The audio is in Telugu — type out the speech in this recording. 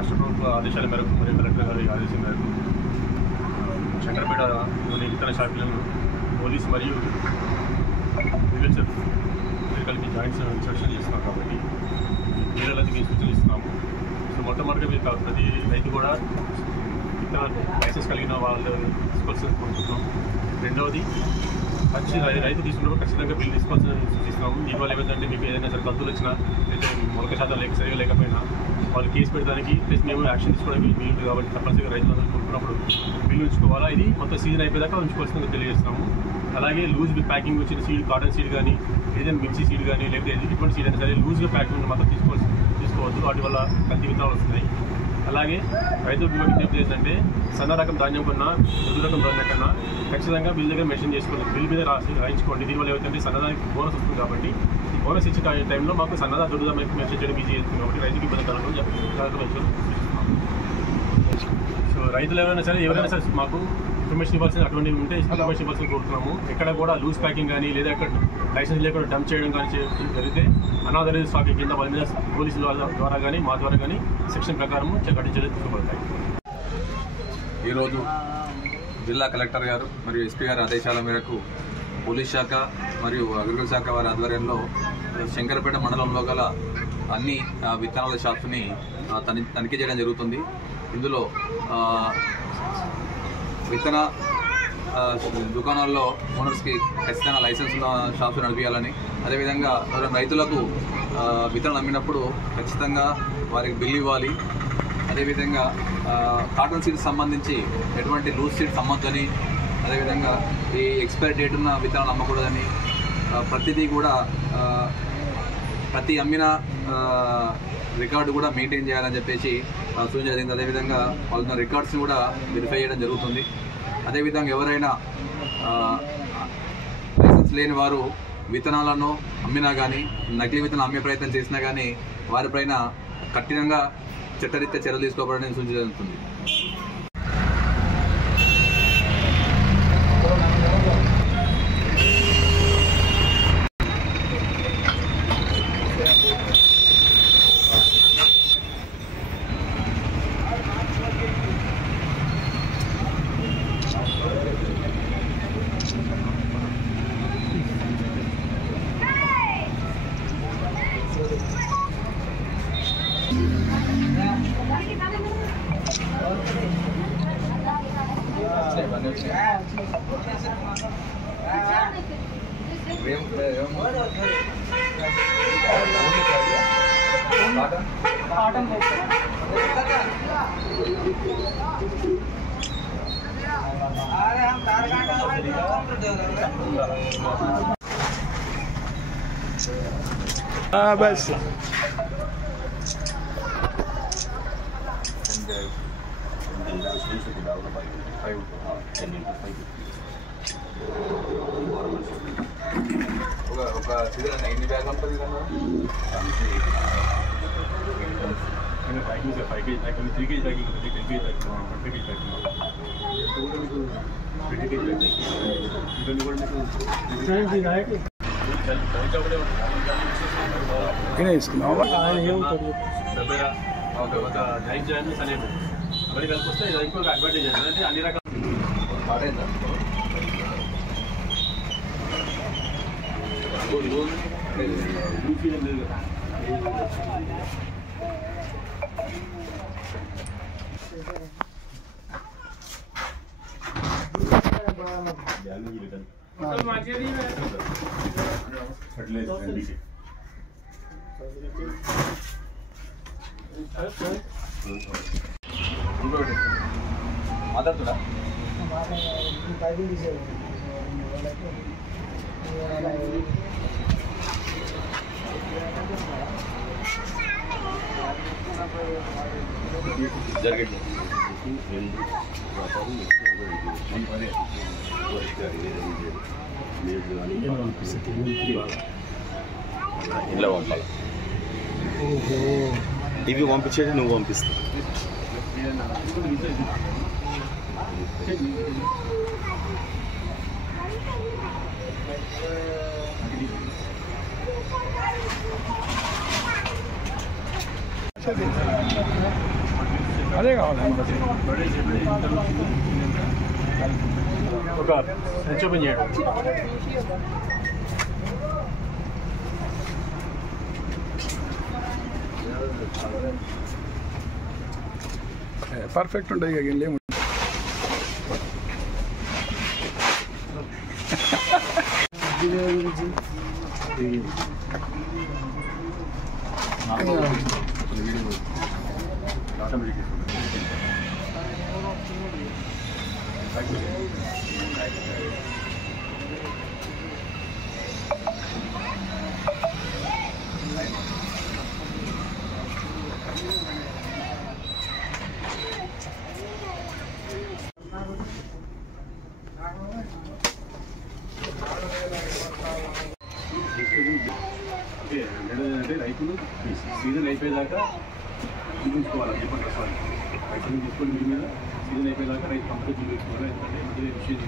రాష్ట్ర ప్రభుత్వ ఆదేశాల మేరకు మరియు కలెక్టర్ గారి ఆదేశం మేరకు శంకరపేటలోని విత్తన షాపులను పోలీస్ మరియు అగ్రికల్చర్కి జాయింట్స్ ఇన్స్ట్రక్షన్ చేస్తున్నాం కాబట్టి వీళ్ళకి మేము సూచనలు ఇస్తున్నాము. సో మొట్టమొదటిగా మీరు ప్రతి రైతు కూడా విత్తన లైసెన్స్ కలిగిన వాళ్ళు తీసుకోవాల్సింది కోరుకుంటున్నాం. రెండవది రైతు తీసుకున్నప్పుడు ఖచ్చితంగా బిల్లు తీసుకోవాల్సిన సూచిస్తున్నాము. దీనివల్ల ఏమైందంటే మీకు ఏదైనా సరే కలుతులు వచ్చినా లేదా మొలక శాతం సరిగా లేకపోయినా వాళ్ళు కేసు పెట్టడానికి ప్లస్ మేము యాక్షన్ తీసుకోవడానికి వీలు కాబట్టి తప్పనిసరిగా రైతులందరూ కొనుక్కున్నప్పుడు బిల్లు ఉంచుకోవాలా. ఇది మొత్తం సీజన్ అయిపోయాక ఉంచుకోవాల్సిందిగా తెలియజేస్తాము. అలాగే లూజ్ ప్యాకింగ్ వచ్చిన సీడ్, కాటన్ సీడ్ కానీ ఏదైనా మిర్చి సీడ్ కానీ లేకపోతే ఎటువంటి సీడ్ అయినా సరే లూజ్గా ప్యాకింగ్ మాత్రం తీసుకోవద్దు. వాటి వల్ల కల్తీ విత్తనాలు వస్తున్నాయి. అలాగే రైతులకు విజ్ఞప్తి ఏంటంటే సన్న రకం ధాన్యం కన్నా దొడ్డు రకం ధాన్యం కన్నా ఖచ్చితంగా బిల్ దగ్గర మెన్షన్ చేసుకోండి, బిల్ మీద రాయించుకోండి. దీనివల్ల ఏమిటంటే సన్నదానికి బోనస్ వస్తుంది కాబట్టి ఈ బోనస్ ఇచ్చే టైంలో మాకు సన్నదా దొడ్డుదా మెన్షన్ చేయడం ఈజీ అవుతుంది కాబట్టి రైతుకి ఇబ్బంది కలగడం జరుగుతుంది. సో రైతులు ఎవరైనా సరే మాకు ఇన్ఫర్మేషన్ ఇవ్వాల్సిన అటువంటివి ఉంటే ఇన్ఫర్మేషన్ ఇవ్వాల్సిన కోరుతున్నాము. ఎక్కడ కూడా లూజ్ ప్యాకింగ్ కానీ లేదా అక్కడ లైసెన్స్ లేకుండా డంప్ చేయడం కానీ జరిగితే అనాథరైజ్ స్టాక్ కింద వాళ్ళ మీద పోలీసుల ద్వారా కానీ మా ద్వారా కానీ సెక్షన్ ప్రకారం కఠిన చర్యలు తీసుకోబడతాయి. ఈరోజు జిల్లా కలెక్టర్ గారు మరియు ఎస్పీ గారి ఆదేశాల మేరకు పోలీస్ శాఖ మరియు అగ్రికల్చర్ శాఖ వారి ఆధ్వర్యంలో శంకరపేట మండలంలో గల అన్ని విత్తనాల షాప్స్ని తనిఖీ చేయడం జరుగుతుంది. ఇందులో విత్తన దుకాణాల్లో ఓనర్స్కి ఖచ్చితంగా లైసెన్స్ ఉన్న షాప్స్ నడిపించాలని, అదేవిధంగా రైతులకు విత్తనాలు అమ్మినప్పుడు ఖచ్చితంగా వారికి బిల్లు ఇవ్వాలి. అదేవిధంగా కాటన్ సీడ్స్ సంబంధించి ఎటువంటి లూజ్ సీడ్స్ అమ్మొద్దని, అదేవిధంగా ఈ ఎక్స్పైరీ డేట్ ఉన్న విత్తనాలు అమ్మకూడదని, ప్రతిదీ కూడా ప్రతి అమ్మిన రికార్డు కూడా మెయింటైన్ చేయాలని చెప్పేసి సూచన జరిగింది. అదేవిధంగా వాళ్ళ రికార్డ్స్ని కూడా వెరిఫై చేయడం జరుగుతుంది. అదేవిధంగా ఎవరైనా లైసెన్స్ లేని వారు విత్తనాలను అమ్మినా కానీ నకిలీ విత్తనాలు అమ్మే ప్రయత్నం చేసినా కానీ వారిపైన కఠినంగా చట్టరీత్యా చర్యలు తీసుకోబడని సూచన జరుగుతుంది. बस ఒక సీజన్ ఎన్ని బ్యాగ్ ఉంటుంది కదా? Packing 5 kg packing, 3 kg packing, 10 kg packing, 20 kg packing, కూడా మీకు 20 kg ప్యాకింగ్ ఇవన్నీ కూడా మీకు జాయింట్ జాయిన్స్ అనేవి అవన్నీ కలిపి వస్తే ఇది ఇంకొక అడ్వాంటేజ్ అంటే అన్ని రకాల మాట్లాడుతున్నా జరిగింది. ఇంట్లో పంపాలి. ఇవి పంపించేది నువ్వు పంపిస్తావు. అదే కావాలి ఒక సంచి ఓపెన్ చేయడం. పర్ఫెక్ట్ ఉంటుంది ఇక లేము అంటే రైతులు సీజన్ అయిపోయేదాకా చూపించుకోవాలి. చెప్పండి సార్, రైతులు తీసుకొని మీ మీద సీజన్ అయిపోయేదాకా రైతు కంపెనీ చూపించుకోవాలి. ఎందుకంటే విషయం